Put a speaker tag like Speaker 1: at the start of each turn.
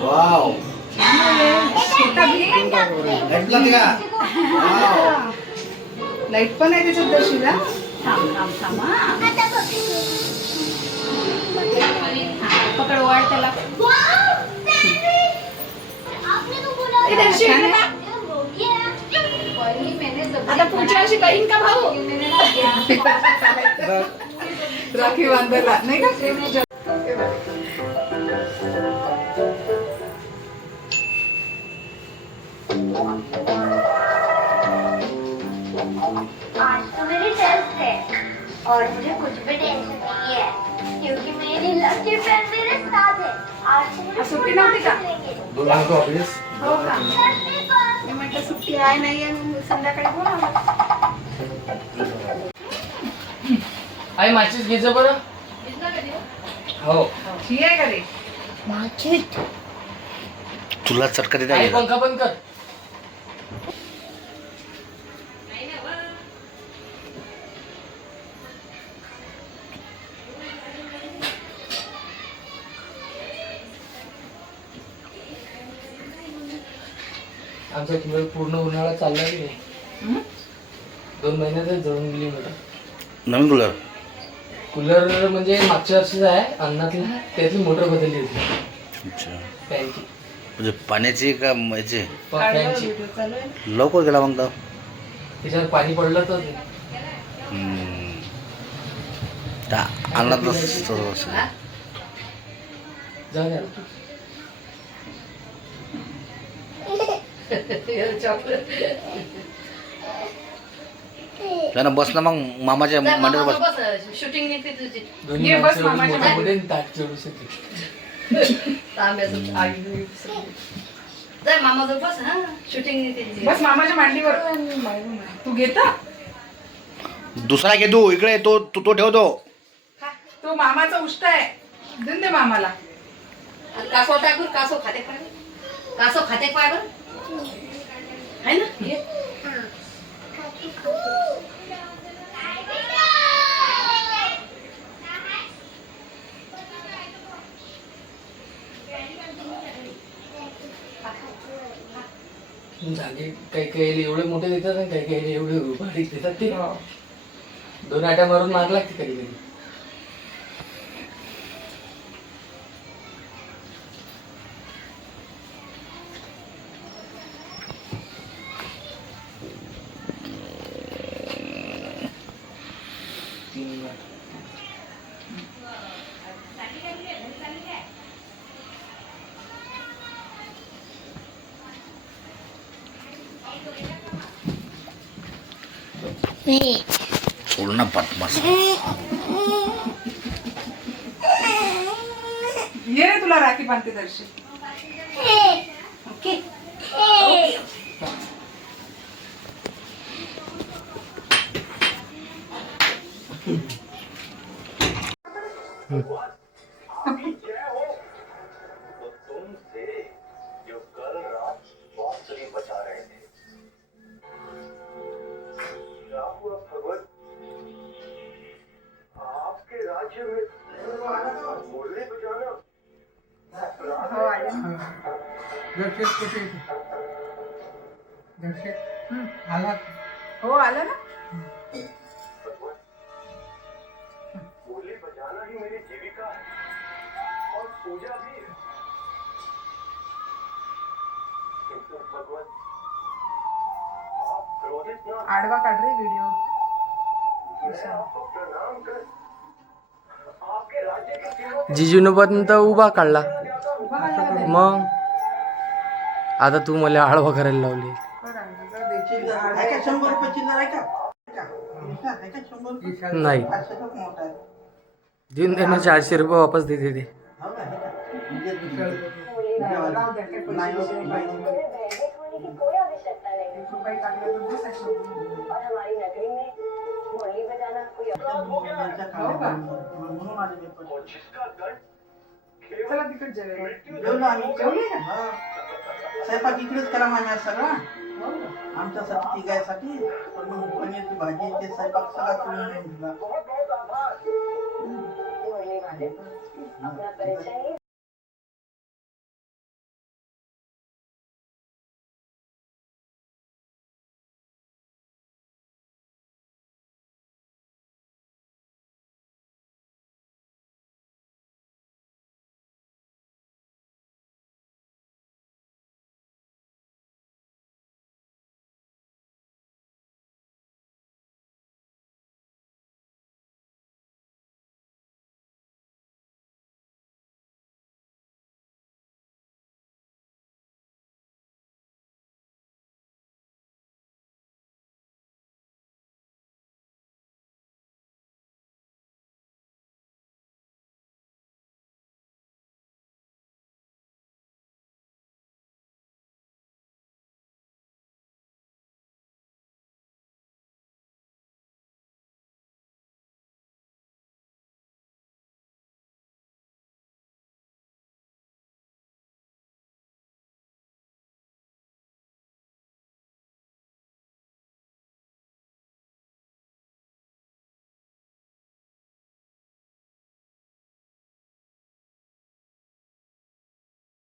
Speaker 1: Wow
Speaker 2: light
Speaker 1: light लागते का wow
Speaker 3: पण आहे त्याच्यात ना
Speaker 4: थांब थांब थांब हा. पकड वाढ त्याला. आता करीन का भाऊ?
Speaker 3: राखी बांधायला नाही का?
Speaker 5: और मुझे कुछ भी टेंशन नहीं है क्योंकि मेरी लकी फ्रेंड मेरे साथ है आज से मुझे फुल
Speaker 3: नव्हती का?
Speaker 1: दोन लाख ऑफिस.
Speaker 3: हो का?
Speaker 4: मी म्हटलं सुट्टी आहे नाही आहे संध्याकाळी बोला
Speaker 6: आई माचीस घ्यायचं बरं हो.
Speaker 3: ही आहे का रे?
Speaker 2: तुला चटका देता
Speaker 6: आई
Speaker 2: येईल
Speaker 6: पंखा बंद कर. आमचा कूलर पूर्ण उन्हाळा चालला की नाही? दोन महिन्यातच जळून गेली मोटर
Speaker 2: नवीन कूलर
Speaker 6: कूलर म्हणजे मागच्या वर्षीचा आहे अन्नातला त्यातली मोटर बदलली होती.
Speaker 2: अच्छा.
Speaker 6: फॅनची
Speaker 2: म्हणजे पाण्याची का याची?
Speaker 6: फॅनची
Speaker 3: आहे.
Speaker 2: लवकर गेला मग तर
Speaker 6: त्याच्यावर पाणी पडलं तर. ते.
Speaker 2: हम्म. त्या अन्नातलं सर्व असेल.
Speaker 6: जाऊ द्या.
Speaker 2: त्यानं बस ना मग मामाच्या मांडीवर बस
Speaker 4: शूटिंग निघते तुझी.
Speaker 3: बस मामाच्या
Speaker 4: मामाजवळ बस हा शूटिंग निघते
Speaker 3: बस मामाच्या मांडीवर. तू घेता?
Speaker 2: दुसरा घे तू इकडे तो तू तो ठेवतो.
Speaker 3: तो मामाचा उष्ट आहे. देऊन दे मामाला.
Speaker 4: कासव टाकून कासव खाते पाय. कासव खाते पाय बरं. ना.
Speaker 6: जागे काही काही एवढे मोठे देतात आणि काही काही एवढे बारीक देतात ते. दोन आट्या मारून मार लागते कधी कधी.
Speaker 2: सोड ना पटमास
Speaker 3: ये रे तुला राखी बांधते दर्शी
Speaker 4: ओके
Speaker 3: हो हो आलं. ना. आडवा काढ रे व्हिडिओ
Speaker 6: जिजून पण तर उभा काढला. मग?
Speaker 7: रुपये
Speaker 6: वापस देते ते
Speaker 7: हो का? आहे का? म्हणजे नाही
Speaker 5: की? कोई आवश्यकता नहीं
Speaker 3: रुपये टाकले तर बस आहे. चला तिकडे जेवायला.
Speaker 7: जेवलो आम्ही.
Speaker 3: जेवले का?
Speaker 7: हा. स्वयंपाक इकडेच करा माझ्या सगळा. आमच्यासाठी तिघायसाठी पण मग पनीरची भाजी ते स्वयंपाक सगळा तुम्ही नेऊन
Speaker 5: परिचय ही